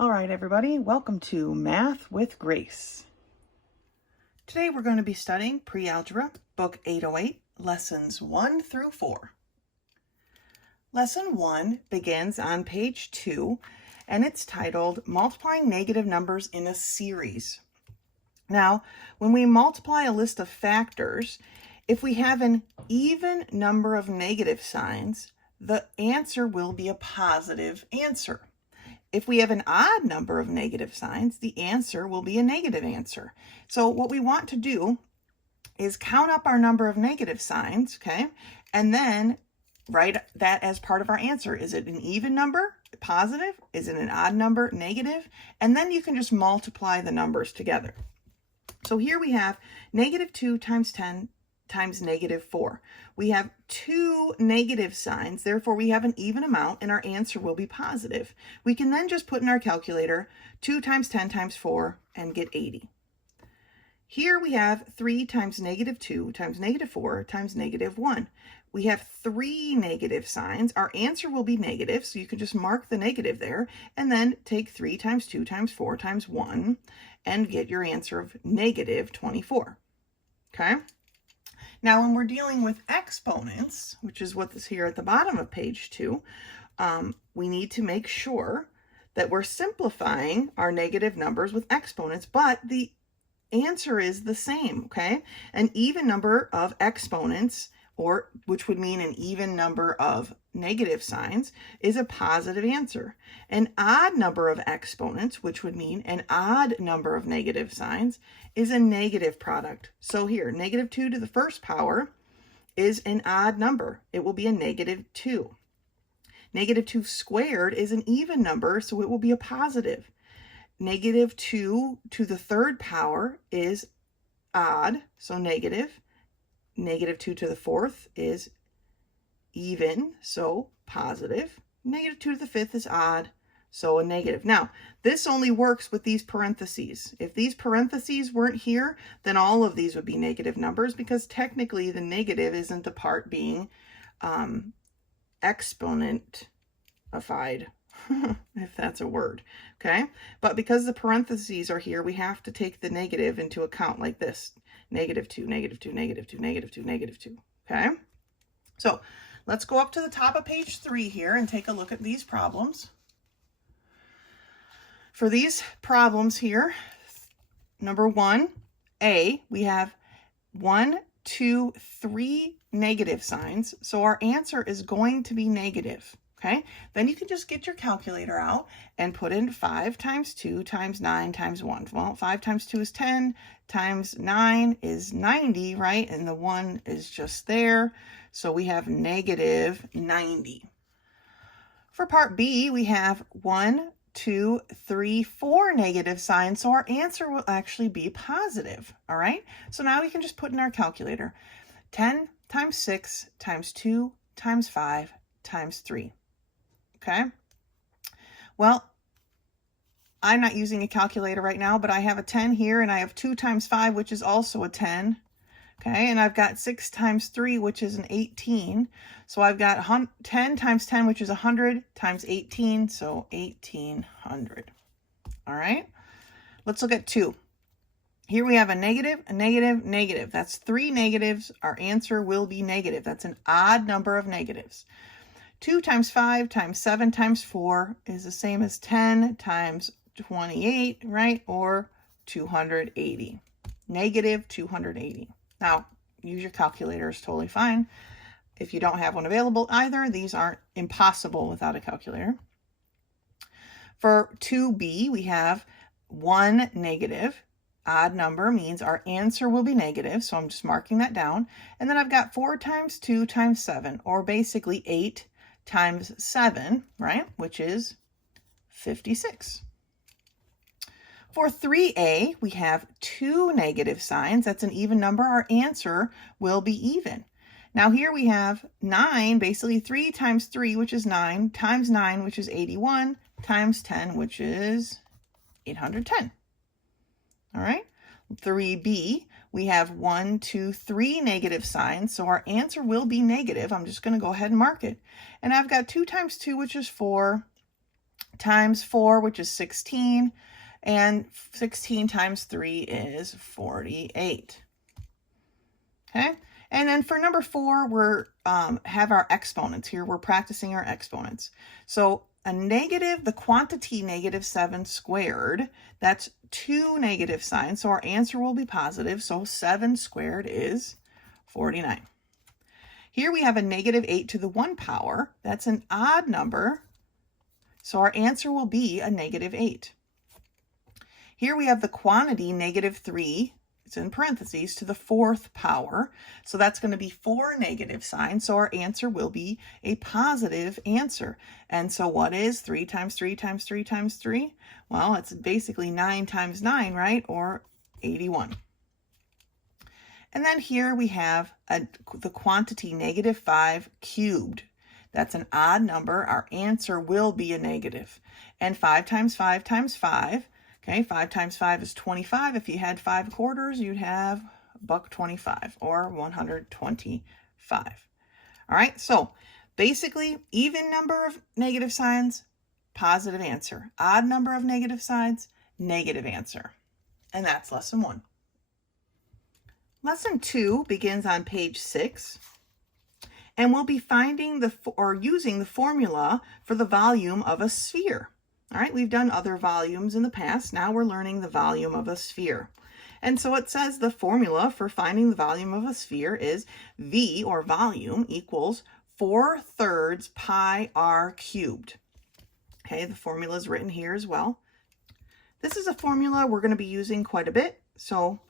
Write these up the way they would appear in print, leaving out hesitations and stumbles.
All right, everybody, welcome to Math with Grace. Today we're going to be studying Pre-Algebra, Book 808, Lessons 1 through 4. Lesson 1 begins on page 2, and it's titled Multiplying Negative Numbers in a Series. Now, when we multiply a list of factors, if we have an even number of negative signs, the answer will be a positive answer. If we have an odd number of negative signs, the answer will be a negative answer. So what we want to do is count up our number of negative signs, okay? And then write that as part of our answer. Is it an even number, positive? Is it an odd number, negative? And then you can just multiply the numbers together. So here we have negative 2 times 10 times negative 4. We have two negative signs, therefore we have an even amount and our answer will be positive. We can then just put in our calculator 2 times 10 times 4 and get 80. Here we have 3 times negative 2 times negative 4 times negative 1. We have three negative signs. Our answer will be negative, so you can just mark the negative there and then take 3 times 2 times 4 times 1 and get your answer of negative 24. Okay? Now, when we're dealing with exponents, which is what is here at the bottom of page 2, we need to make sure that we're simplifying our negative numbers with exponents, but the answer is the same, okay? An even number of exponents, or which would mean an even number of negative signs, is a positive answer. An odd number of exponents, which would mean an odd number of negative signs, is a negative product. So here, negative 2 to the first power is an odd number. It will be a negative 2. Negative 2 squared is an even number, so it will be a positive. Negative 2 to the third power is odd, so negative. Negative 2 to the fourth is even, so positive. Negative 2 to the fifth is odd, so a negative. Now, this only works with these parentheses. If these parentheses weren't here, then all of these would be negative numbers because technically the negative isn't the part being exponentified, if that's a word, okay? But because the parentheses are here, we have to take the negative into account like this. Negative 2, negative 2, negative 2, negative 2, negative 2, okay? So let's go up to the top of page 3 here and take a look at these problems. For these problems here, number 1A, we have 1, 2, 3 negative signs. So our answer is going to be negative, okay? Then you can just get your calculator out and put in 5 times 2 times 9 times 1. Well, 5 times 2 is 10, times 9 is 90, right? And the 1 is just there. So we have negative 90. For part B, we have 1, 2, 3, 4 negative signs. So our answer will actually be positive, all right? So now we can just put in our calculator 10 times 6 times 2 times 5 times 3. Okay, well, I'm not using a calculator right now, but I have a 10 here, and I have 2 times 5, which is also a 10. Okay, and I've got 6 times 3, which is an 18. So I've got 10 times 10, which is 100, times 18, so 1800. All right, let's look at 2. Here we have a negative, a negative, negative. That's 3 negatives. Our answer will be negative. That's an odd number of negatives. 2 times 5 times 7 times 4 is the same as 10 times 28, right? Or 280. Negative 280. Now, use your calculator is totally fine. If you don't have one available either, these aren't impossible without a calculator. For 2B, we have 1 negative. Odd number means our answer will be negative, so I'm just marking that down. And then I've got 4 times 2 times 7, or basically 8 times 7, right, which is 56. For 3A, we have 2 negative signs. That's an even number. Our answer will be even. Now here we have 9, basically 3 times 3, which is 9, times 9, which is 81, times 10, which is 810. All right, 3B, we have 1, 2, 3 negative signs, so our answer will be negative. I'm just going to go ahead and mark it. And I've got 2 times 2, which is 4, times 4, which is 16, and 16 times 3 is 48. Okay, and then for number 4, we're have our exponents here. We're practicing our exponents. So the quantity -7 squared, that's 2 negative signs, so our answer will be positive. So 7 squared is 49. Here we have a -8 to the 1 power. That's an odd number, so our answer will be a -8. Here we have the quantity -3, it's in parentheses, to the 4th power. So that's going to be 4 negative signs. So our answer will be a positive answer. And so what is 3 times 3 times 3 times 3? Well, it's basically 9 times 9, right? Or 81. And then here we have the quantity -5 cubed. That's an odd number. Our answer will be a negative. And 5 times 5 times 5. Okay, 5 times 5 is 25. If you had 5 quarters, you'd have $1.25 or 125. All right, so basically, even number of negative signs, positive answer. Odd number of negative signs, negative answer. And that's lesson 1. Lesson 2 begins on page 6. And we'll be finding using the formula for the volume of a sphere. All right, we've done other volumes in the past. Now we're learning the volume of a sphere. And so it says the formula for finding the volume of a sphere is V, or volume, equals 4/3 pi r cubed. Okay, the formula is written here as well. This is a formula we're going to be using quite a bit, so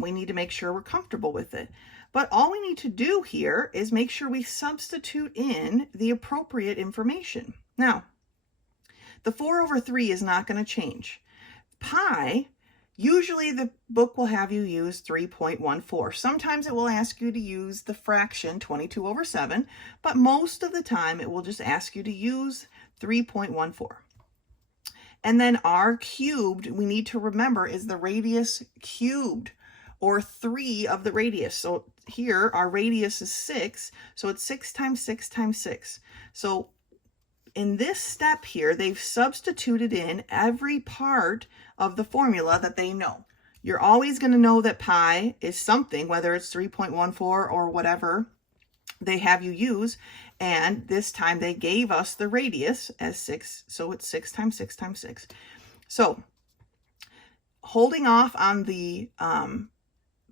we need to make sure we're comfortable with it. But all we need to do here is make sure we substitute in the appropriate information. Now, the 4/3 is not going to change. Pi, usually the book will have you use 3.14. Sometimes it will ask you to use the fraction 22/7, but most of the time it will just ask you to use 3.14. And then r cubed, we need to remember, is the radius cubed, or 3 of the radius. So here our radius is 6, so it's 6 times 6 times 6. So in this step here, they've substituted in every part of the formula that they know. You're always going to know that pi is something, whether it's 3.14 or whatever they have you use. And this time they gave us the radius as 6, so it's 6 times 6 times 6. So holding off on the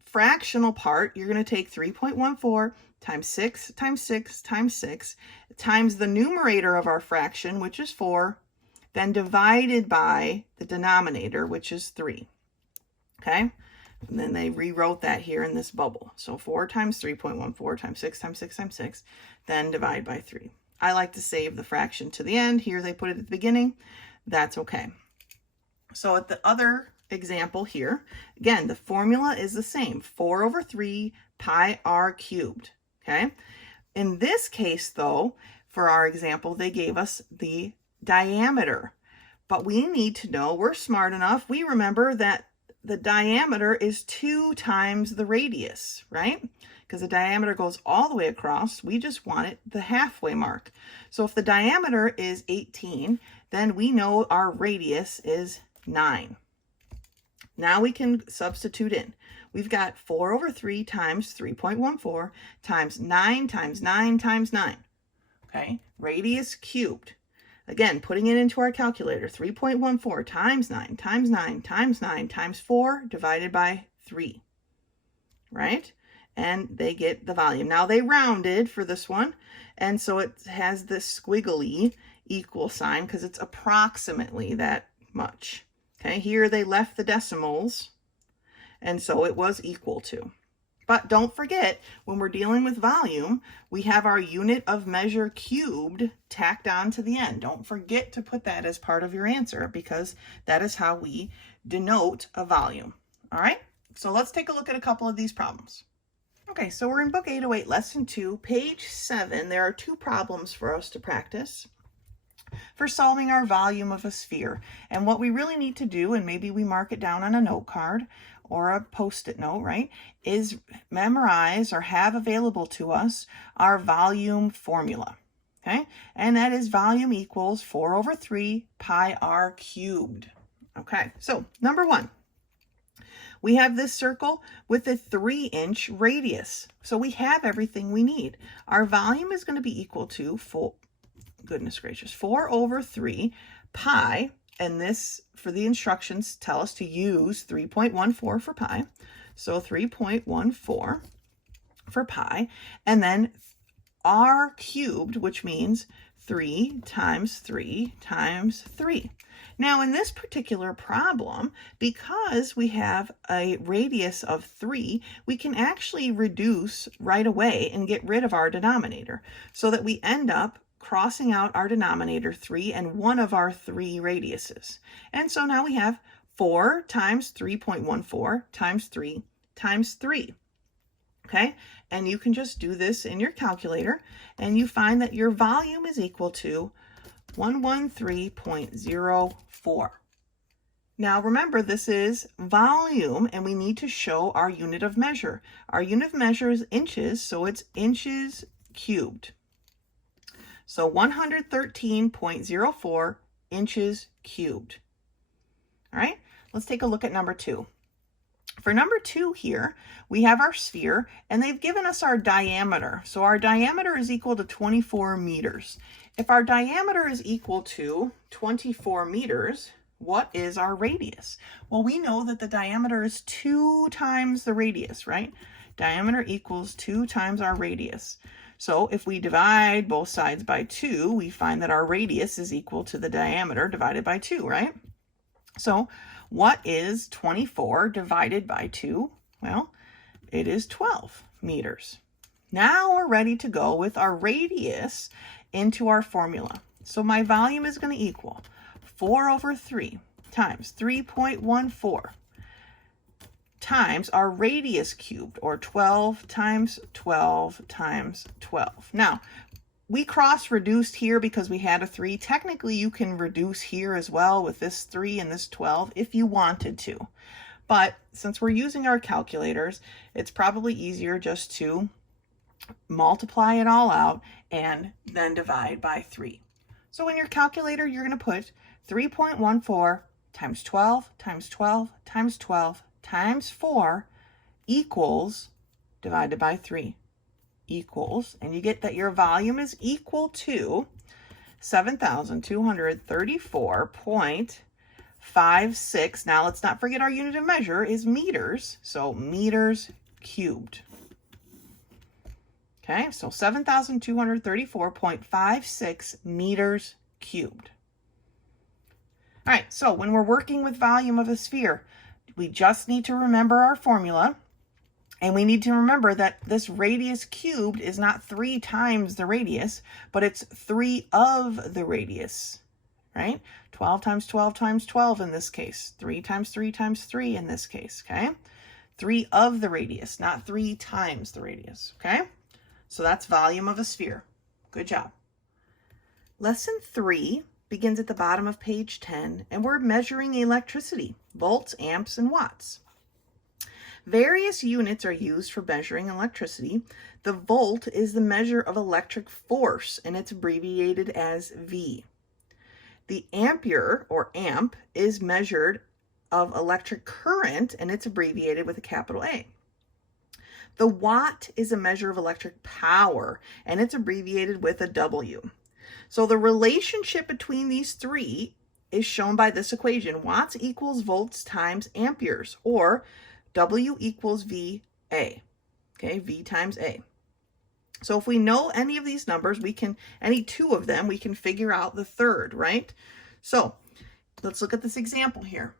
fractional part, you're going to take 3.14 times 6 times 6 times 6 times the numerator of our fraction, which is 4, then divided by the denominator, which is 3. Okay? And then they rewrote that here in this bubble. So 4 times 3.14 times 6 times 6 times 6, then divide by 3. I like to save the fraction to the end. Here they put it at the beginning. That's okay. So at the other example here, again, the formula is the same, 4/3 pi r cubed. Okay? In this case, though, for our example, they gave us the diameter. But we need to know, we're smart enough, we remember that the diameter is 2 times the radius, right? Because the diameter goes all the way across. We just want it the halfway mark. So if the diameter is 18, then we know our radius is 9. Now we can substitute in. We've got 4/3 times 3.14 times 9 times 9 times 9. Okay, radius cubed. Again, putting it into our calculator, 3.14 times 9 times 9 times 9 times 4 divided by 3, right? And they get the volume. Now they rounded for this one, and so it has this squiggly equal sign because it's approximately that much. Okay, here they left the decimals, and so it was equal to. But don't forget, when we're dealing with volume, we have our unit of measure cubed tacked on to the end. Don't forget to put that as part of your answer, because that is how we denote a volume. All right, so let's take a look at a couple of these problems. Okay, so we're in book 808, lesson 2, page 7. There are 2 problems for us to practice for solving our volume of a sphere. And what we really need to do, and maybe we mark it down on a note card or a post-it note, right, is memorize or have available to us our volume formula. Okay, and that is volume equals 4 over 3 pi r cubed. Okay, so number 1. We have this circle with a 3-inch radius. So we have everything we need. Our volume is going to be equal to 4 over 3 pi, and this, for the instructions, tell us to use 3.14 for pi. So 3.14 for pi, and then r cubed, which means 3 times 3 times 3. Now, in this particular problem, because we have a radius of 3, we can actually reduce right away and get rid of our denominator, so that we end up crossing out our denominator 3 and one of our 3 radiuses. And so now we have 4 times 3.14 times 3 times 3. Okay, and you can just do this in your calculator, and you find that your volume is equal to 113.04. Now remember, this is volume, and we need to show our unit of measure. Our unit of measure is inches, so it's inches cubed. So 113.04 inches cubed. All right, let's take a look at number 2. For number 2 here, we have our sphere, and they've given us our diameter. So our diameter is equal to 24 meters. If our diameter is equal to 24 meters, what is our radius? Well, we know that the diameter is 2 times the radius, right? Diameter equals 2 times our radius. So if we divide both sides by 2, we find that our radius is equal to the diameter divided by 2, right? So what is 24 divided by 2? Well, it is 12 meters. Now we're ready to go with our radius into our formula. So my volume is going to equal 4 over 3 times 3.14 times our radius cubed, or 12 times 12 times 12. Now, we cross-reduced here because we had a 3. Technically, you can reduce here as well with this 3 and this 12 if you wanted to. But since we're using our calculators, it's probably easier just to multiply it all out and then divide by 3. So in your calculator, you're going to put 3.14 times 12 times 12 times 12 times 4 equals, divided by 3. Equals, and you get that your volume is equal to 7,234.56. Now let's not forget our unit of measure is meters, so meters cubed. Okay, so 7,234.56 meters cubed. All right, so when we're working with volume of a sphere, we just need to remember our formula. And we need to remember that this radius cubed is not 3 times the radius, but it's 3 of the radius, right? 12 times 12 times 12 in this case. 3 times 3 times 3 in this case, okay? 3 of the radius, not 3 times the radius, okay? So that's volume of a sphere. Good job. Lesson 3 begins at the bottom of page 10, and we're measuring electricity, volts, amps, and watts. Various units are used for measuring electricity. The volt is the measure of electric force, and it's abbreviated as V. The ampere, or amp, is measured of electric current, and it's abbreviated with a capital A. The watt is a measure of electric power, and it's abbreviated with a W. So the relationship between these three is shown by this equation. Watts equals volts times amperes, or W equals VA, okay, V times A. So if we know any of these numbers, any two of them, we can figure out the third, right? So let's look at this example here.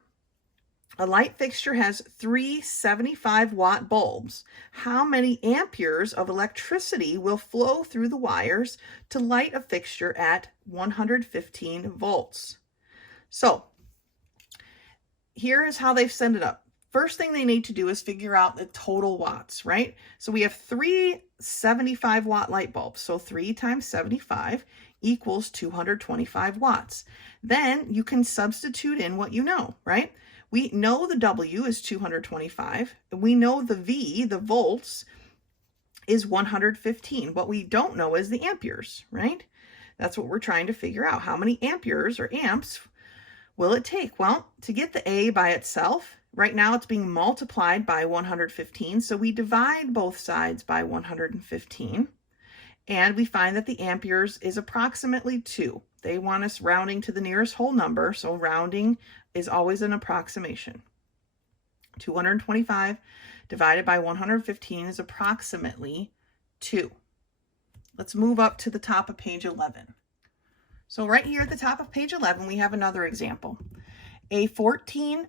A light fixture has 3 75-watt bulbs. How many amperes of electricity will flow through the wires to light a fixture at 115 volts? So here is how they've set it up. First thing they need to do is figure out the total watts, right? So we have 3 75-watt light bulbs. So 3 times 75 equals 225 watts. Then you can substitute in what you know, right? We know the W is 225. We know the V, the volts, is 115. What we don't know is the amperes, right? That's what we're trying to figure out. How many amperes or amps will it take? Well, to get the A by itself, right now it's being multiplied by 115, so we divide both sides by 115, and we find that the amperes is approximately 2. They want us rounding to the nearest whole number, so rounding is always an approximation. 225 divided by 115 is approximately 2. Let's move up to the top of page 11. So right here at the top of page 11, we have another example. A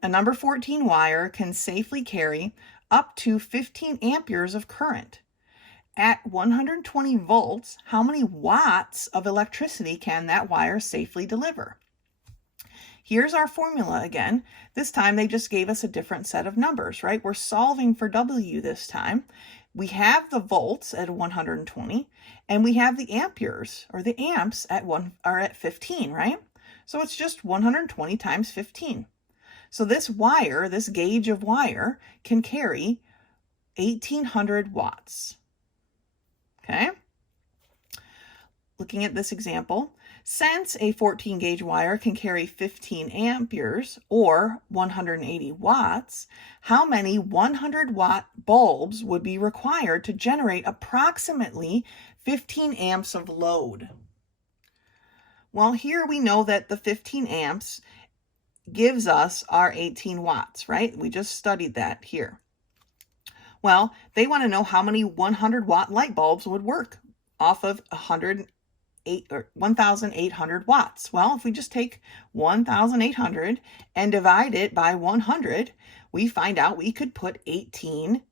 number 14 wire can safely carry up to 15 amperes of current. At 120 volts, how many watts of electricity can that wire safely deliver? Here's our formula again. This time they just gave us a different set of numbers, right? We're solving for W this time. We have the volts at 120, and we have the amperes, or the amps, at 15, right? So it's just 120 times 15. So this wire, this gauge of wire, can carry 1,800 watts. Okay? Looking at this example, since a 14 gauge wire can carry 15 amperes or 180 watts, how many 100 watt bulbs would be required to generate approximately 15 amps of load? Well, here we know that the 15 amps gives us our 18 watts, right? We just studied that here. Well, they want to know how many 100 watt light bulbs would work off of 1,800 watts. Well, if we just take 1,800 and divide it by 100, we find out we could put 18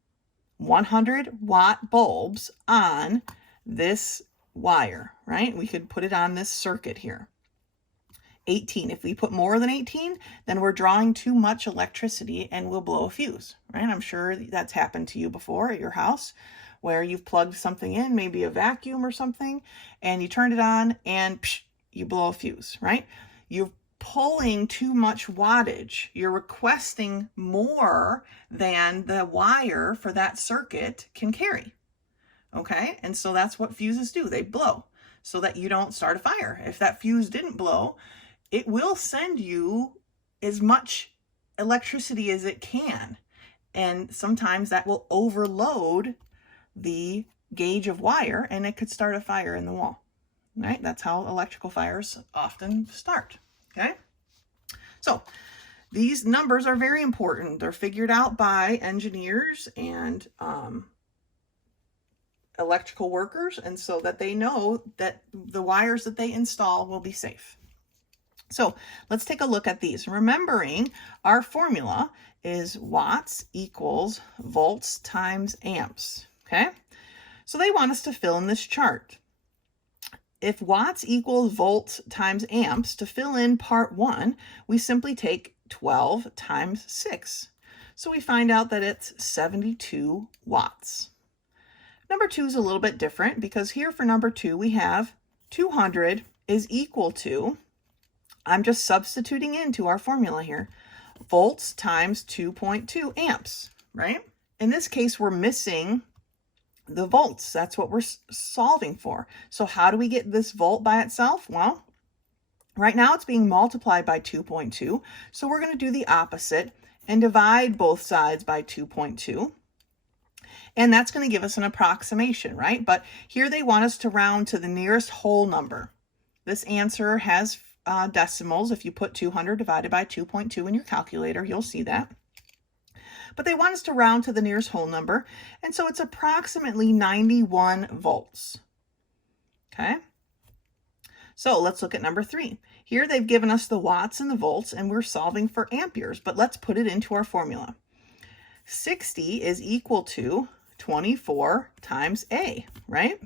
100 watt bulbs on this wire, right? We could put it on this circuit here. 18. If we put more than 18, then we're drawing too much electricity and we'll blow a fuse, right? I'm sure that's happened to you before at your house, where you've plugged something in, maybe a vacuum or something, and you turned it on and you blow a fuse, right? You're pulling too much wattage. You're requesting more than the wire for that circuit can carry, okay? And so that's what fuses do. They blow so that you don't start a fire. If that fuse didn't blow, it will send you as much electricity as it can. And sometimes that will overload the gauge of wire and it could start a fire in the wall, right? That's how electrical fires often start, okay? So these numbers are very important. They're figured out by engineers and electrical workers, and so that they know that the wires that they install will be safe. So let's take a look at these. Remembering our formula is watts equals volts times amps, okay? So they want us to fill in this chart. If watts equals volts times amps, to fill in part 1, we simply take 12 times 6. So we find out that it's 72 watts. Number 2 is a little bit different because here for number 2 we have 200 is equal to, I'm just substituting into our formula here, volts times 2.2 amps, right? In this case, we're missing the volts. That's what we're solving for. So how do we get this volt by itself? Well, right now it's being multiplied by 2.2. So we're going to do the opposite and divide both sides by 2.2. And that's going to give us an approximation, right? But here they want us to round to the nearest whole number. This answer has decimals. If you put 200 divided by 2.2 in your calculator, you'll see that. But they want us to round to the nearest whole number, and so it's approximately 91 volts. Okay? So let's look at number 3. Here they've given us the watts and the volts, and we're solving for amperes, but let's put it into our formula. 60 is equal to 24 times A, right?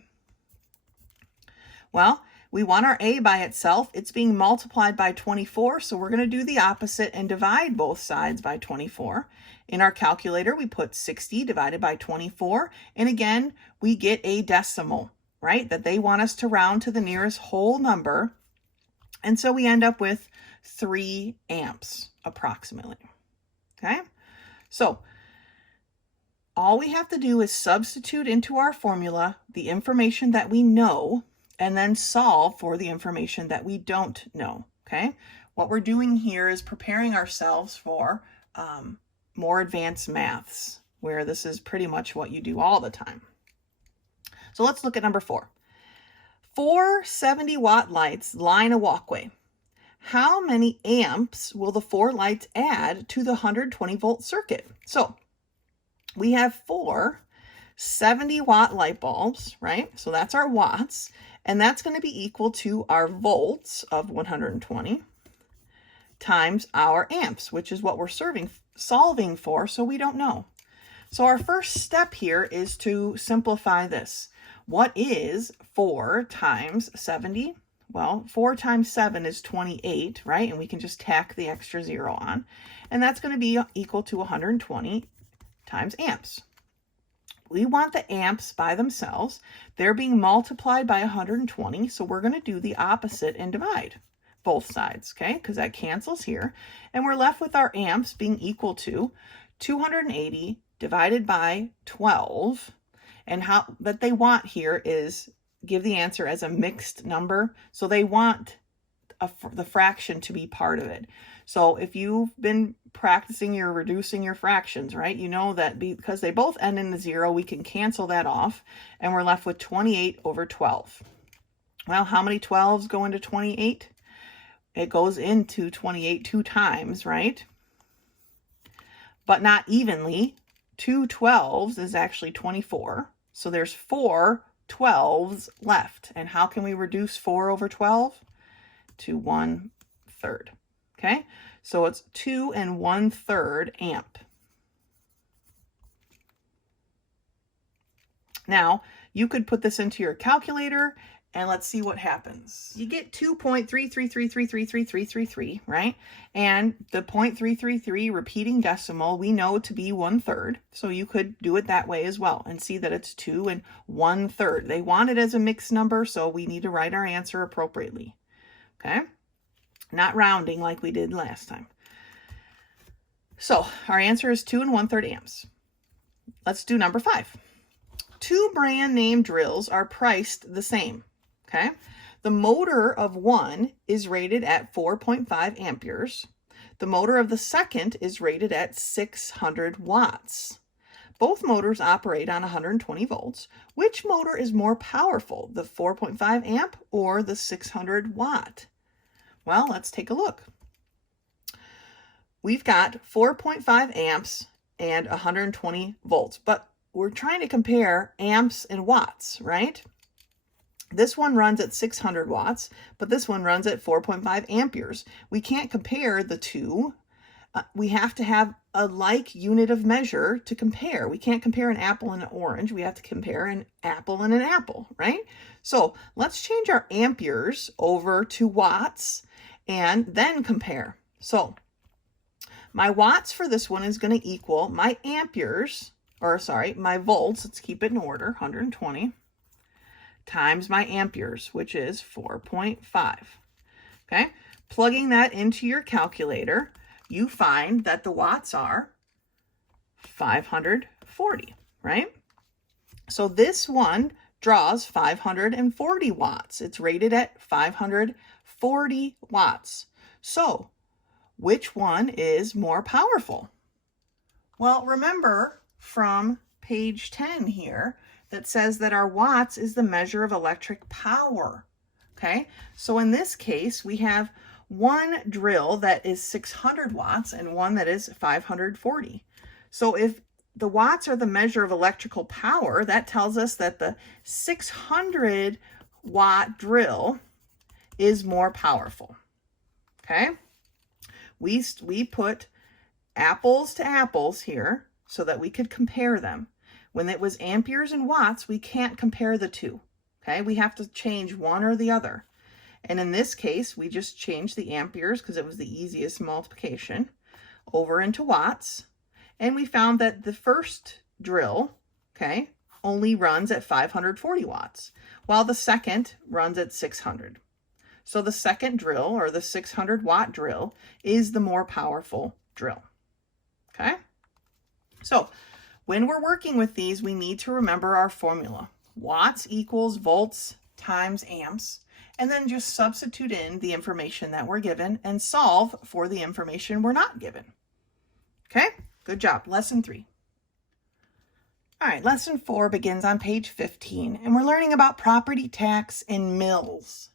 Well, we want our A by itself. It's being multiplied by 24, so we're going to do the opposite and divide both sides by 24. In our calculator, we put 60 divided by 24, and again, we get a decimal, right? That they want us to round to the nearest whole number, and so we end up with 3 amps approximately, okay? So all we have to do is substitute into our formula the information that we know and then solve for the information that we don't know, okay? What we're doing here is preparing ourselves for more advanced maths, where this is pretty much what you do all the time. So let's look at number 4. 4 70-watt lights line a walkway. How many amps will the 4 lights add to the 120-volt circuit? So we have 4 70-watt light bulbs, right? So that's our watts, and that's going to be equal to our volts of 120 times our amps, which is what we're solving for, so we don't know. So our first step here is to simplify this. What is 4 times 70? Well, 4 times 7 is 28, right? And we can just tack the extra 0 on. And that's going to be equal to 120 times amps. We want the amps by themselves. They're being multiplied by 120, so we're going to do the opposite and divide both sides, okay? Because that cancels here. And we're left with our amps being equal to 280 divided by 12. And how that they want here is give the answer as a mixed number. So they want the fraction to be part of it. So if you've been practicing your reducing your fractions, right, you know that because they both end in the 0, we can cancel that off, and we're left with 28 over 12. Well, how many 12s go into 28? It goes into 28 2 times, right? But not evenly. 2 12s is actually 24. So there's 4 12s left. And how can we reduce 4 over 12? To 1/3. Okay, so it's 2 1/3 amp. Now, you could put this into your calculator and let's see what happens. You get 2.333333333, right? And the 0.333 repeating decimal we know to be 1/3. So you could do it that way as well and see that it's 2 1/3. They want it as a mixed number, so we need to write our answer appropriately. Okay? Not rounding like we did last time. So our answer is 2 1/3 amps. Let's do number 5. 2 brand name drills are priced the same. Okay, the motor of one is rated at 4.5 amperes. The motor of the second is rated at 600 watts. Both motors operate on 120 volts. Which motor is more powerful, the 4.5 amp or the 600 watt? Well, let's take a look. We've got 4.5 amps and 120 volts, but we're trying to compare amps and watts, right? This one runs at 600 watts, but this one runs at 4.5 amperes. We can't compare the two. We have to have a like unit of measure to compare. We can't compare an apple and an orange. We have to compare an apple and an apple, right? So let's change our amperes over to watts and then compare. So my watts for this one is going to equal my amperes, or sorry, my volts, let's keep it in order, 120, times my amperes, which is 4.5. Okay, plugging that into your calculator, you find that the watts are 540, right? So this one draws 540 watts. It's rated at 540 watts. So which one is more powerful? Well, remember from page 10 here, that says that our watts is the measure of electric power. Okay, so in this case, we have one drill that is 600 watts and one that is 540. So if the watts are the measure of electrical power, that tells us that the 600 watt drill is more powerful. Okay, we put apples to apples here so that we could compare them. When it was amperes and watts, we can't compare the two, okay? We have to change one or the other. And in this case, we just changed the amperes because it was the easiest multiplication over into watts. And we found that the first drill, okay, only runs at 540 watts, while the second runs at 600. So the second drill, or the 600 watt drill, is the more powerful drill, okay? So when we're working with these, we need to remember our formula. Watts equals volts times amps, and then just substitute in the information that we're given and solve for the information we're not given. Okay, good job. Lesson 3. All right, lesson 4 begins on page 15, and we're learning about property tax in mills.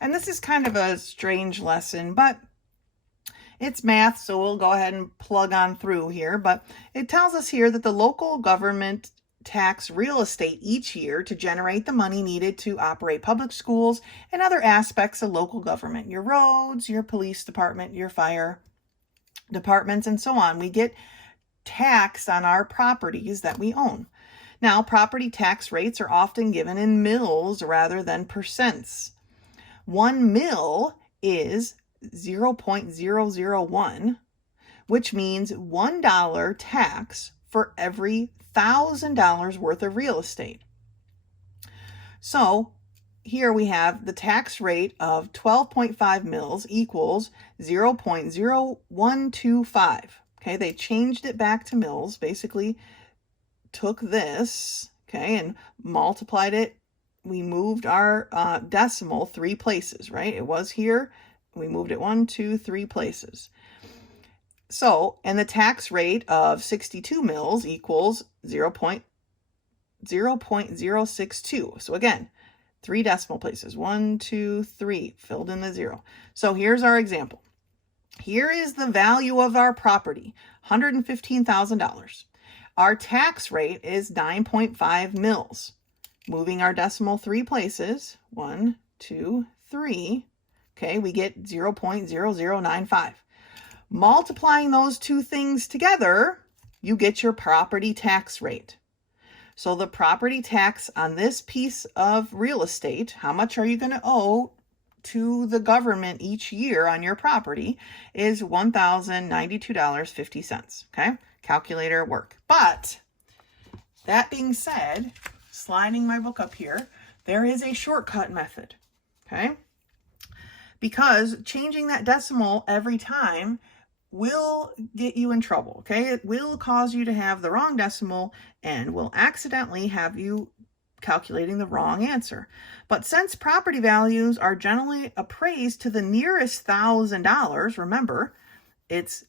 And this is kind of a strange lesson, but it's math, so we'll go ahead and plug on through here. But it tells us here that the local government tax real estate each year to generate the money needed to operate public schools and other aspects of local government, your roads, your police department, your fire departments, and so on. We get taxed on our properties that we own. Now, property tax rates are often given in mills rather than percents. 1 mill is 0.001, which means $1 tax for every $1,000 worth of real estate. So here we have the tax rate of 12.5 mils equals 0.0125. Okay, they changed it back to mils, basically took this, okay, and multiplied it. We moved our decimal 3 places, right? It was here. We moved it 1, 2, 3 places. So, and the tax rate of 62 mils equals 0.062. So again, 3 decimal places, 1, 2, 3, filled in the 0. So here's our example. Here is the value of our property, $115,000. Our tax rate is 9.5 mils. Moving our decimal 3 places, 1, 2, 3, okay, we get 0.0095. Multiplying those two things together, you get your property tax rate. So the property tax on this piece of real estate, how much are you going to owe to the government each year on your property, is $1,092.50. Okay, calculator work. But that being said, sliding my book up here, there is a shortcut method. Okay, because changing that decimal every time will get you in trouble. Okay, it will cause you to have the wrong decimal and will accidentally have you calculating the wrong answer. But since property values are generally appraised to the nearest $1,000, remember, it's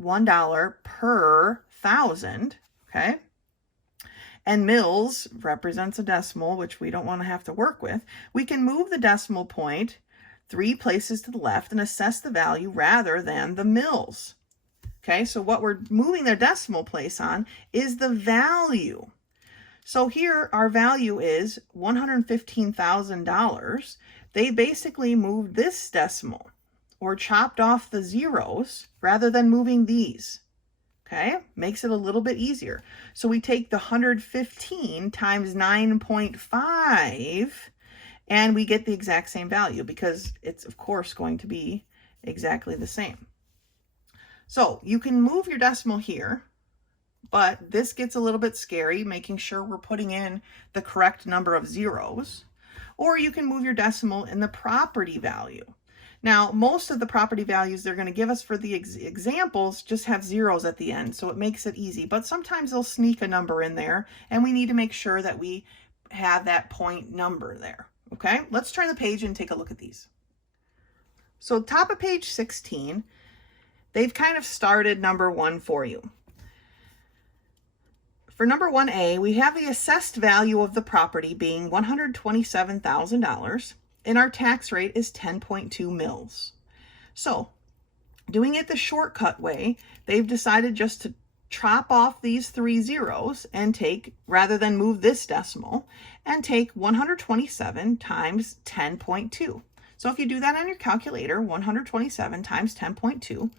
$1 per 1,000, okay? And mils represents a decimal, which we don't want to have to work with. We can move the decimal point 3 places to the left and assess the value rather than the mils. Okay, so what we're moving their decimal place on is the value. So here our value is $115,000. They basically moved this decimal or chopped off the zeros rather than moving these. Okay, makes it a little bit easier. So we take the 115 times 9.5 and we get the exact same value because it's of course going to be exactly the same. So you can move your decimal here, but this gets a little bit scary, making sure we're putting in the correct number of zeros. Or you can move your decimal in the property value. Now, most of the property values they're going to give us for the examples just have zeros at the end, so it makes it easy. But sometimes they'll sneak a number in there, and we need to make sure that we have that point number there. Okay, let's turn the page and take a look at these. So top of page 16, they've kind of started number 1 for you. For number 1A, we have the assessed value of the property being $127,000, and our tax rate is 10.2 mils. So, doing it the shortcut way, they've decided just to chop off these 3 zeros and take, rather than move this decimal, and take 127 times 10.2. So if you do that on your calculator, 127 times 10.2,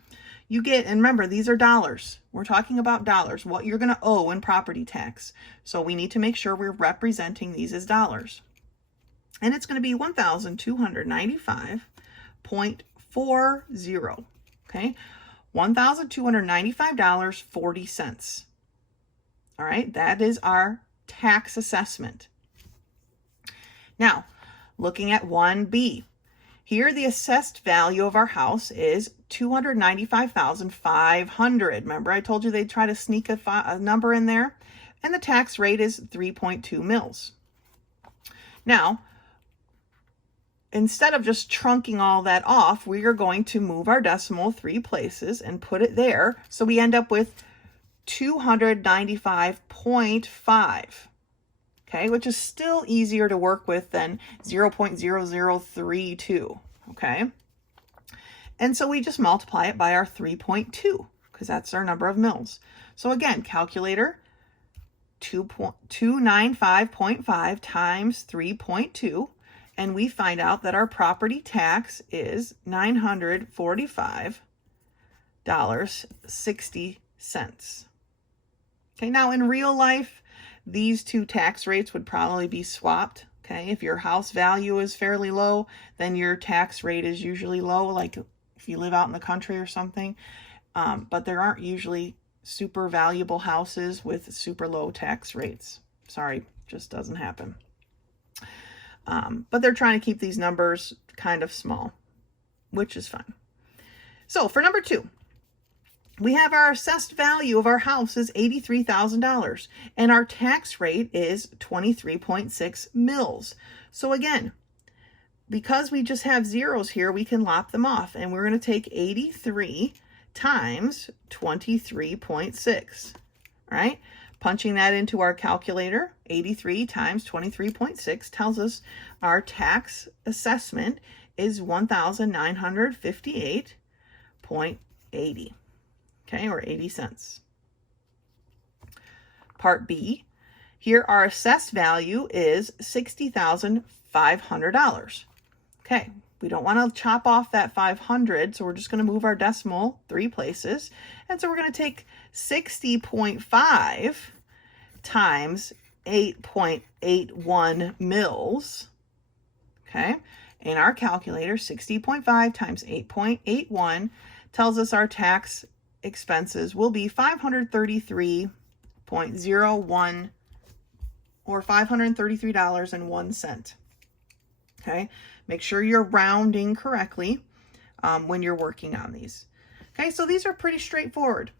you get, and remember, these are dollars. We're talking about dollars, what you're going to owe in property tax. So we need to make sure we're representing these as dollars. And it's going to be $1,295.40. Okay, $1,295.40. All right, that is our tax assessment. Now, looking at 1B. Here, the assessed value of our house is $295,500. Remember, I told you they'd try to sneak a number in there? And the tax rate is 3.2 mils. Now, instead of just trunking all that off, we are going to move our decimal 3 places and put it there. So we end up with 295.5, okay, which is still easier to work with than 0.0032, okay? And so we just multiply it by our 3.2 because that's our number of mils. So again, calculator, 295.5 times 3.2, and we find out that our property tax is $945.60. Okay, now in real life, these two tax rates would probably be swapped. Okay, if your house value is fairly low, then your tax rate is usually low, like if you live out in the country or something. But there aren't usually super valuable houses with super low tax rates. Sorry, just doesn't happen. But they're trying to keep these numbers kind of small, which is fine. So for number 2, we have our assessed value of our house is $83,000 and our tax rate is 23.6 mils. So again, because we just have zeros here, we can lop them off, and we're going to take 83 times 23.6, all right? Punching that into our calculator, 83 times 23.6 tells us our tax assessment is $1,958.80, okay, or 80 cents. Part B, here our assessed value is $60,500. Okay, we don't want to chop off that 500, so we're just going to move our decimal 3 places. And so we're going to take 60.5 times 8.81 mils. Okay, in our calculator, 60.5 times 8.81 tells us our tax expenses will be $533.01 or $533.01. Okay, make sure you're rounding correctly when you're working on these. Okay, so these are pretty straightforward.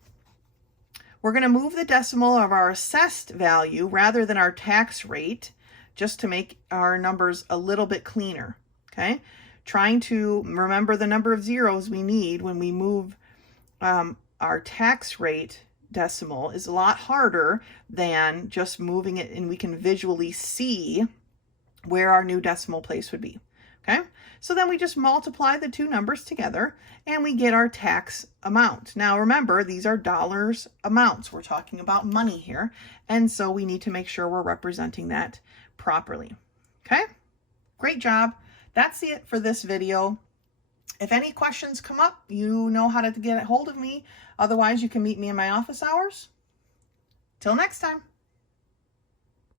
We're going to move the decimal of our assessed value rather than our tax rate, just to make our numbers a little bit cleaner. Okay, trying to remember the number of zeros we need when we move our tax rate decimal is a lot harder than just moving it, and we can visually see where our new decimal place would be. Okay, so then we just multiply the two numbers together and we get our tax amount. Now remember, these are dollars amounts. We're talking about money here, and so we need to make sure we're representing that properly. Okay, great job. That's it for this video. If any questions come up, you know how to get a hold of me. Otherwise, you can meet me in my office hours. Till next time.